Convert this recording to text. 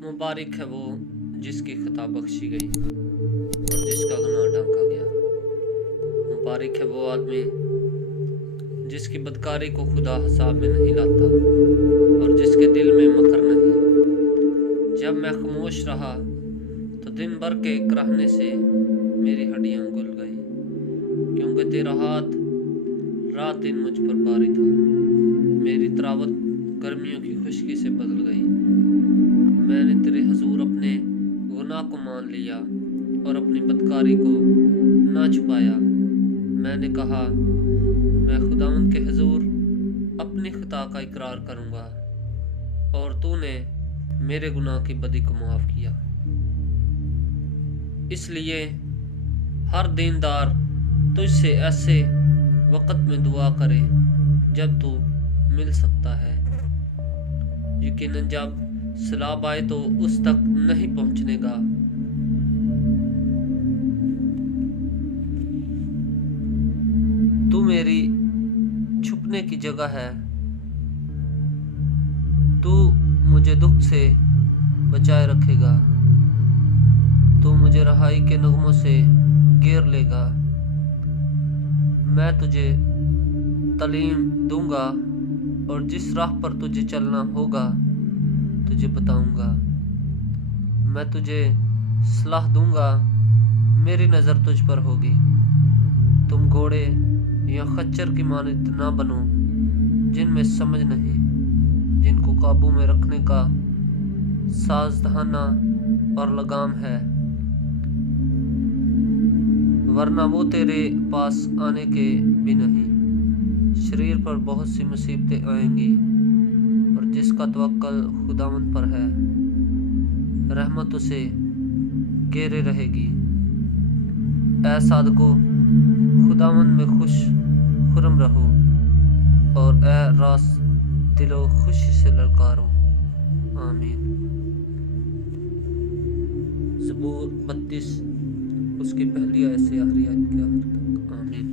मुबारक है वो जिसकी खता बख्शी गई और जिसका गुनाह ढांका गया। मुबारक है वो आदमी जिसकी बदकारी को खुदा हिसाब में नहीं लाता और जिसके दिल में मकर नहीं। जब मैं खामोश रहा तो दिन भर के कराहने से मेरी हड्डियां गुल गई, क्योंकि तेरा हाथ रात दिन मुझ पर भारी था। मेरी तरावत गर्मियों की खुश्की से बदल गई। मैंने तेरे हुजूर अपने गुनाह को मान लिया और अपनी बदकारी को ना छुपाया। मैंने कहा, मैं खुदावंद के हुजूर अपनी खता का इकरार करूंगा, और तूने मेरे गुनाह की बदी को माफ किया। इसलिए हर दीनदार तुझसे ऐसे वक़्त में दुआ करे जब तू मिल सकता है। यकीनन जब सलाब आए तो उस तक नहीं पहुंचने का। तू मेरी छुपने की जगह है। तू मुझे दुख से बचाए रखेगा। तू मुझे रहाई के नगमों से घेर लेगा। मैं तुझे तालीम दूंगा और जिस राह पर तुझे चलना होगा तुझे बताऊंगा। मैं तुझे सलाह दूंगा, मेरी नज़र तुझ पर होगी। तुम घोड़े या खच्चर की मानित ना बनो जिनमें समझ नहीं, जिनको काबू में रखने का साजधाना और लगाम है, वरना वो तेरे पास आने के भी नहीं। शरीर पर बहुत सी मुसीबतें आएंगी और जिसका तवक्कल खुदावंद पर है, रहमत उसे घेरे रहेगी। ऐ सादको, खुदावंद में खुर्रम रहो, और ऐ रास दिलो खुशी से ललकारो। आमीन। ज़बूर 32 उसकी पहली आयत से आखिरी आयत के आखिर तक। आमीन।